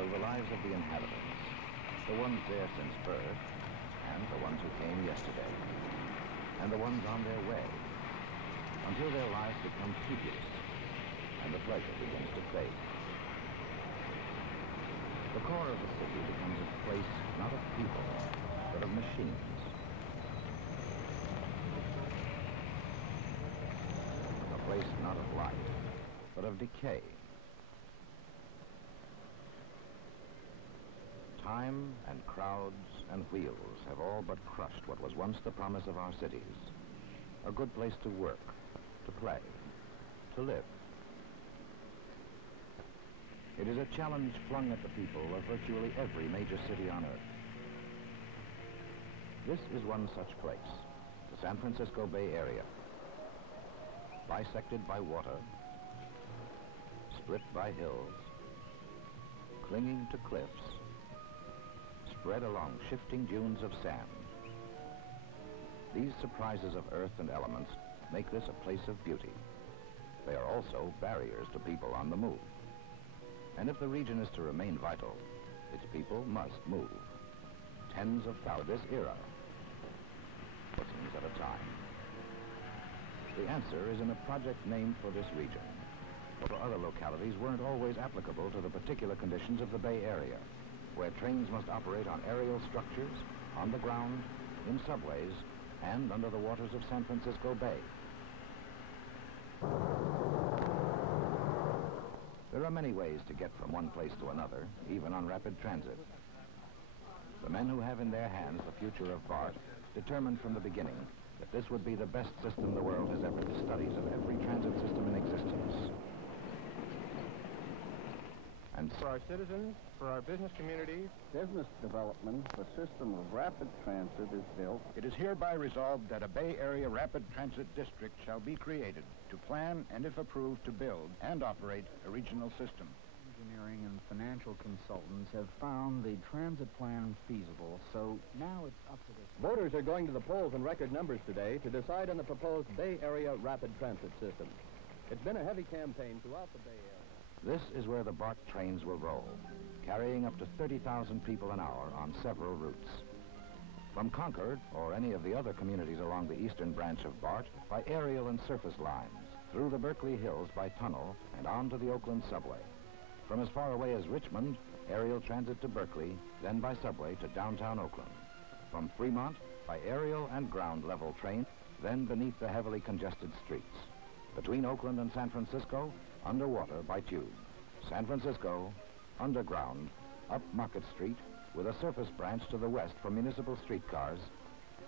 fill the lives of the inhabitants, the ones there since birth, and the ones who came yesterday, and the ones on their way, until their lives become tedious and the pleasure begins to fade. The core of the city becomes a place not of people, but of machines. A place not of light, but of decay. Time and crowds and wheels have all but crushed what was once the promise of our cities. A good place to work, to play, to live. It is a challenge flung at the people of virtually every major city on earth. This is one such place, the San Francisco Bay Area. Bisected by water, split by hills, clinging to cliffs, spread along shifting dunes of sand. These surprises of earth and elements make this a place of beauty. They are also barriers to people on the move. And if the region is to remain vital, its people must move. Tens of thousands this era, thousands at a time. The answer is in a project named for this region. For other localities weren't always applicable to the particular conditions of the Bay Area, where trains must operate on aerial structures, on the ground, in subways, and under the waters of San Francisco Bay. There are many ways to get from one place to another, even on rapid transit. The men who have in their hands the future of BART determined from the beginning that this would be the best system the world has ever studied of every transit system in existence. And for our citizens, for our business communities, business development, the system of rapid transit is built. It is hereby resolved that a Bay Area Rapid Transit District shall be created to plan and, if approved, to build and operate a regional system. Engineering and financial consultants have found the transit plan feasible, so now it's up to the... Voters are going to the polls in record numbers today to decide on the proposed Bay Area Rapid Transit System. It's been a heavy campaign throughout the Bay Area. this is where the BART trains will roll, carrying up to 30,000 people an hour on several routes. From Concord, or any of the other communities along the eastern branch of BART, by aerial and surface lines, through the Berkeley Hills by tunnel, and on to the Oakland subway. From as far away as Richmond, aerial transit to Berkeley, then by subway to downtown Oakland. From Fremont, by aerial and ground level train, then beneath the heavily congested streets. Between Oakland and San Francisco, underwater by tube. San Francisco, underground, up Market Street, with a surface branch to the west for municipal streetcars,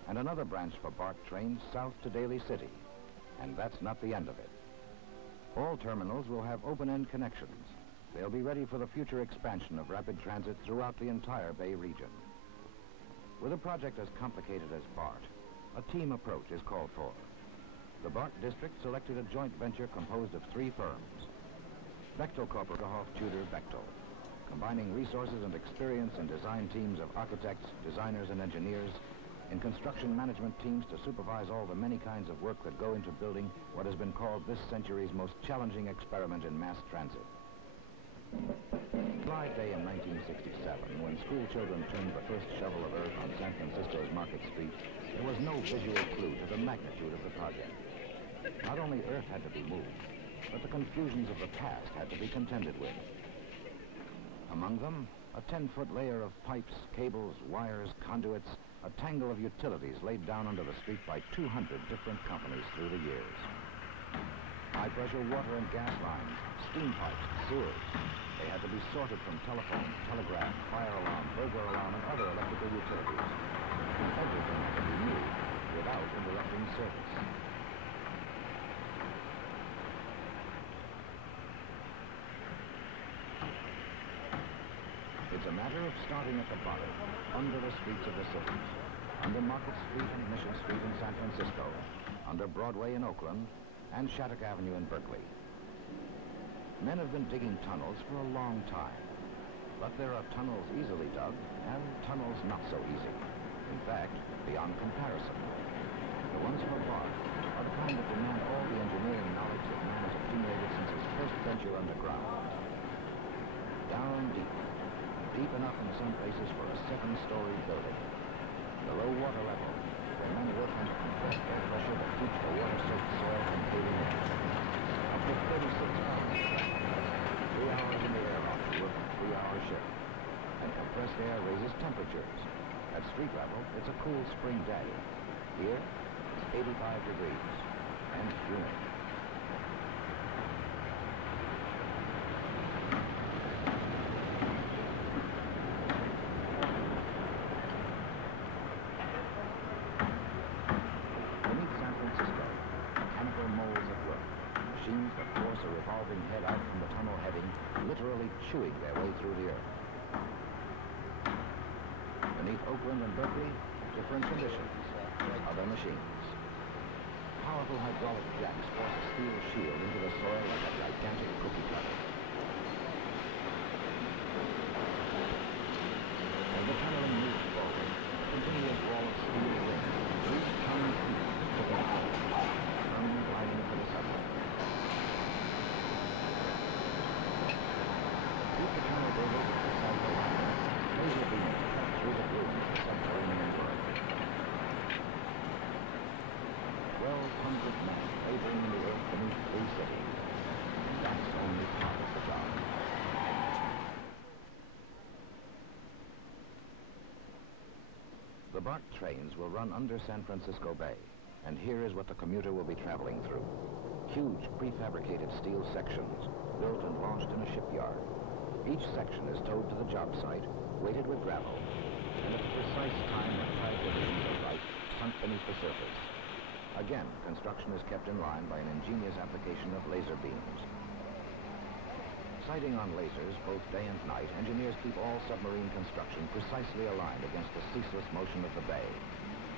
and another branch for BART trains south to Daly City. And that's not the end of it. All terminals will have open-end connections. They'll be ready for the future expansion of rapid transit throughout the entire Bay region. With a project as complicated as BART, a team approach is called for. The BART district selected a joint venture composed of 3 firms. Bechtel Corporation, Tudor, Bechtel, combining resources and experience in design teams of architects, designers, and engineers, in construction management teams to supervise all the many kinds of work that go into building what has been called this century's most challenging experiment in mass transit. July day in 1967, when school children turned the first shovel of earth on San Francisco's Market Street, there was no visual clue to the magnitude of the project. Not only earth had to be moved, but the confusions of the past had to be contended with. Among them, a 10-foot layer of pipes, cables, wires, conduits, a tangle of utilities laid down under the street by 200 different companies through the years. High-pressure water and gas lines, steam pipes, sewers. They had to be sorted from telephone, telegraph, fire alarm, burglar alarm, and other electrical utilities. Everything had to be moved without interrupting service. It's a matter of starting at the bottom, under the streets of the cities, under Market Street and Mission Street in San Francisco, under Broadway in Oakland, and Shattuck Avenue in Berkeley. Men have been digging tunnels for a long time, but there are tunnels easily dug and tunnels not so easy. In fact, beyond comparison. The ones for BART are the kind that demand all the engineering knowledge that man has accumulated since his first venture underground. Down deep, deep enough in some places for a 7-story building. The low water level, where men work under compressed air pressure that keeps the water-soaked soil from caving in. Up to 36 pounds. 3 hours in the air off to work, 3-hour shift. And compressed air raises temperatures. At street level, it's a cool spring day. Here, it's 85 degrees and humid. Beneath San Francisco, mechanical moles at work. Machines that force a revolving head out from the tunnel heading, literally chewing their way through the earth. Beneath Oakland and Berkeley, different conditions, other machines. Powerful hydraulic jacks force a steel shield into the soil like a gigantic cookie cutter. As the tunneling moves forward, a continuous wall of steel rings, 3 tons deep, to the ground, firmly gliding for the subway. Keep the tunnel over the subway line. Laser beams cut through the gloom of the subterranean world. 1,200 men laboring in the earth beneath 3 cities. And that's only part of the job. The BART trains will run under San Francisco Bay, and here is what the commuter will be traveling through. Huge prefabricated steel sections, built and launched in a shipyard. Each section is towed to the job site, weighted with gravel, and at the precise time when tide divisions are right, sunk beneath the surface. Again, construction is kept in line by an ingenious application of laser beams. Sighting on lasers both day and night, engineers keep all submarine construction precisely aligned against the ceaseless motion of the bay,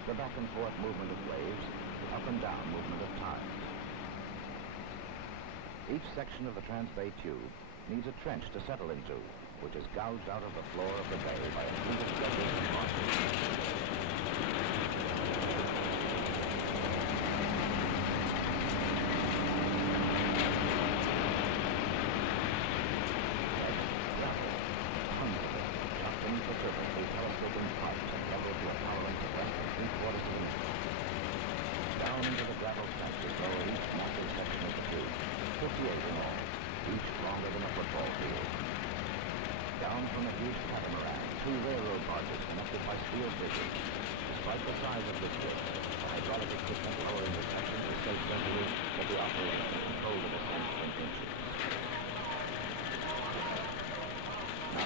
the back and forth movement of waves, the up and down movement of tides. Each section of the Transbay tube needs a trench to settle into, which is gouged out of the floor of the bay by a fleet of dredgers and barges.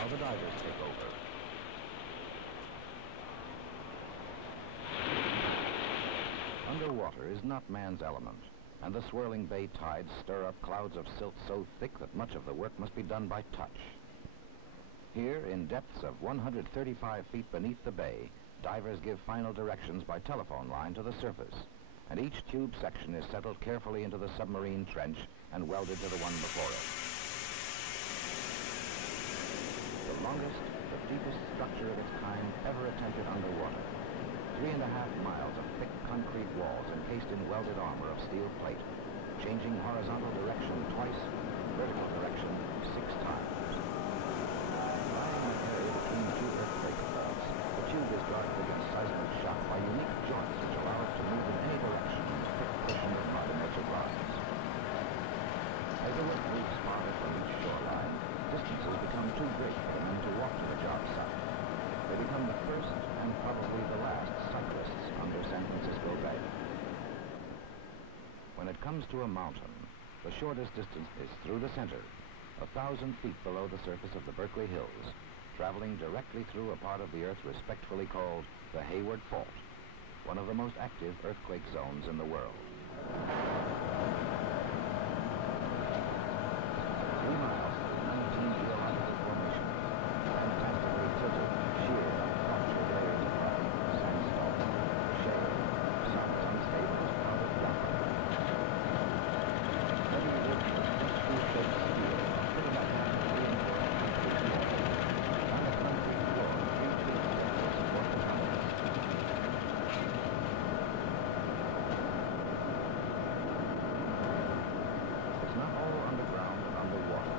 The divers take over. Underwater is not man's element, and the swirling bay tides stir up clouds of silt so thick that much of the work must be done by touch. Here, in depths of 135 feet beneath the bay, divers give final directions by telephone line to the surface, and each tube section is settled carefully into the submarine trench and welded to the one before it. The longest, the deepest structure of its kind ever attempted underwater. 3.5 miles of thick concrete walls encased in welded armor of steel plate, changing horizontal direction twice, vertical direction 6 times. Lying in an area between 2 earthquake faults, the tube is guarded against seismic shock by unique joints which allow it to move in any direction in a thick cushion of mud and edge of rise. As the work moves farther from each shoreline, distances become too great for the men to walk to the job site. They become the first and probably the last cyclists under San Francisco Bay. When it comes to a mountain, the shortest distance is through the center, 1,000 feet below the surface of the Berkeley Hills, traveling directly through a part of the Earth respectfully called the Hayward Fault, one of the most active earthquake zones in the world. 3 miles through 19 geological formations, fantastically tilted, sheared and fractured layers of rock, sandstone, shale, some unstable as powdered rock. Heavy wood with industrial-shaped steel, fitted up on the reinforced concrete wall, and a concrete floor 3 feet high to support the tunnels. It's not all underground and underwater.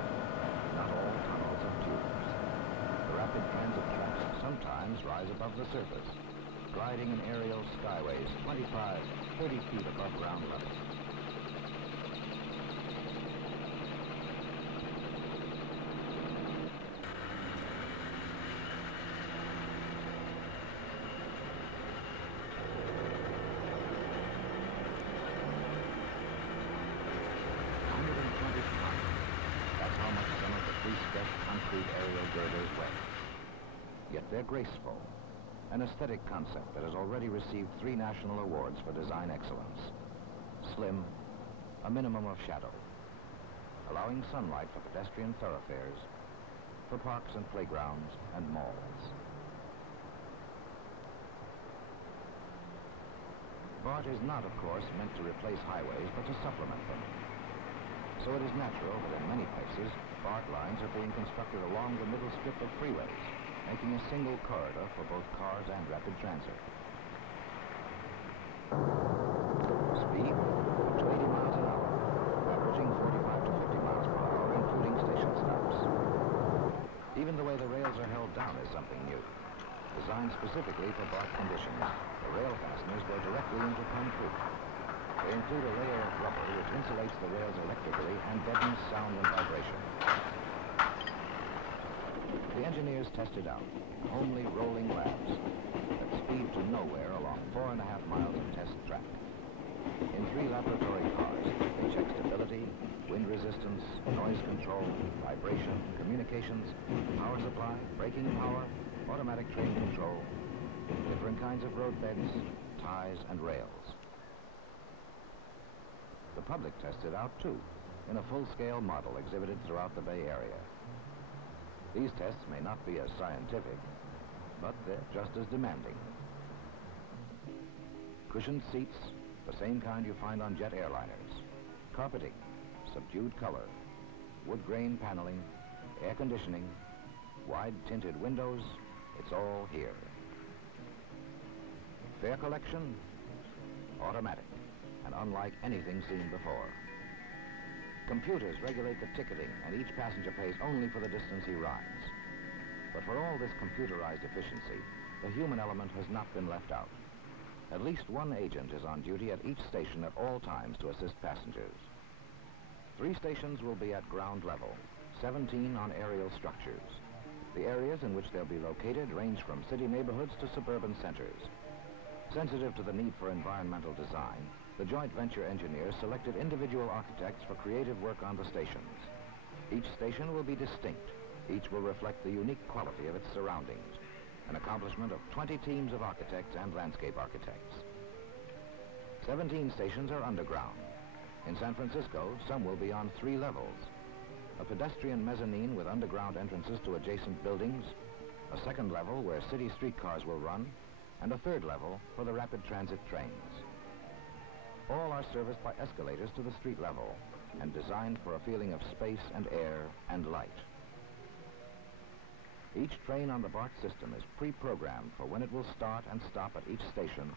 sometimes rise above the surface, gliding in aerial skyways 25, 30 feet above ground level. Yet they're graceful, an aesthetic concept that has already received 3 national awards for design excellence. Slim, a minimum of shadow, allowing sunlight for pedestrian thoroughfares, for parks and playgrounds and malls. BART is not, of course, meant to replace highways, but to supplement them. So it is natural that in many places, BART lines are being constructed along the middle strip of freeways, making a single corridor for both cars and rapid transit. Speed up to 80 miles an hour, averaging 45 to 50 miles per hour, including station stops. Even the way the rails are held down is something new. Designed specifically for BART conditions, the rail fasteners go directly into concrete. They include a layer of rubber which insulates the rails electrically and deadens sound and vibration. The engineers tested out homely rolling labs that speed to nowhere along 4.5 miles of test track. In 3 laboratory cars, they check stability, wind resistance, noise control, vibration, communications, power supply, braking power, automatic train control, different kinds of road beds, ties, and rails. The public tested out, too, in a full-scale model exhibited throughout the Bay Area. These tests may not be as scientific, but they're just as demanding. Cushioned seats, the same kind you find on jet airliners. Carpeting, subdued color, wood grain paneling, air conditioning, wide tinted windows, it's all here. Fare collection, automatic, and unlike anything seen before. Computers regulate the ticketing, and each passenger pays only for the distance he rides. But for all this computerized efficiency, the human element has not been left out. At least 1 agent is on duty at each station at all times to assist passengers. 3 stations will be at ground level, 17 on aerial structures. The areas in which they'll be located range from city neighborhoods to suburban centers. Sensitive to the need for environmental design, the joint venture engineers selected individual architects for creative work on the stations. Each station will be distinct. Each will reflect the unique quality of its surroundings, an accomplishment of 20 teams of architects and landscape architects. 17 stations are underground. In San Francisco, some will be on 3 levels. A pedestrian mezzanine with underground entrances to adjacent buildings, a 2nd level where city streetcars will run, and a 3rd level for the rapid transit trains. All are serviced by escalators to the street level and designed for a feeling of space and air and light. Each train on the BART system is pre-programmed for when it will start and stop at each station,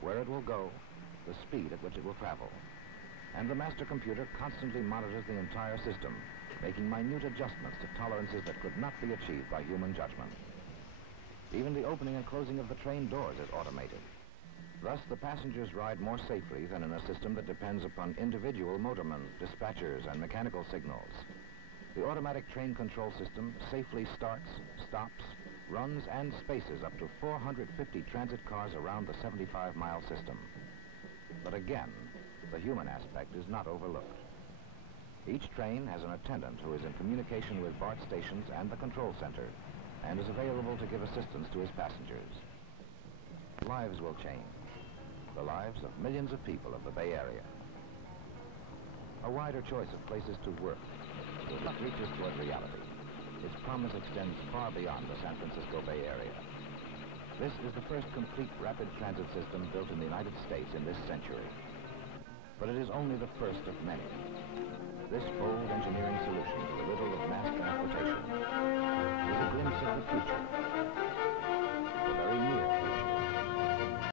where it will go, the speed at which it will travel. And the master computer constantly monitors the entire system, making minute adjustments to tolerances that could not be achieved by human judgment. Even the opening and closing of the train doors is automated. Thus, the passengers ride more safely than in a system that depends upon individual motormen, dispatchers, and mechanical signals. The automatic train control system safely starts, stops, runs, and spaces up to 450 transit cars around the 75-mile system. But again, the human aspect is not overlooked. Each train has an attendant who is in communication with BART stations and the control center, and is available to give assistance to his passengers. Lives will change. The lives of millions of people of the Bay Area. A wider choice of places to work will not reach us toward reality. Its promise extends far beyond the San Francisco Bay Area. This is the first complete rapid transit system built in the United States in this century. But it is only the first of many. This bold engineering solution to the riddle of mass transportation is a glimpse of the future.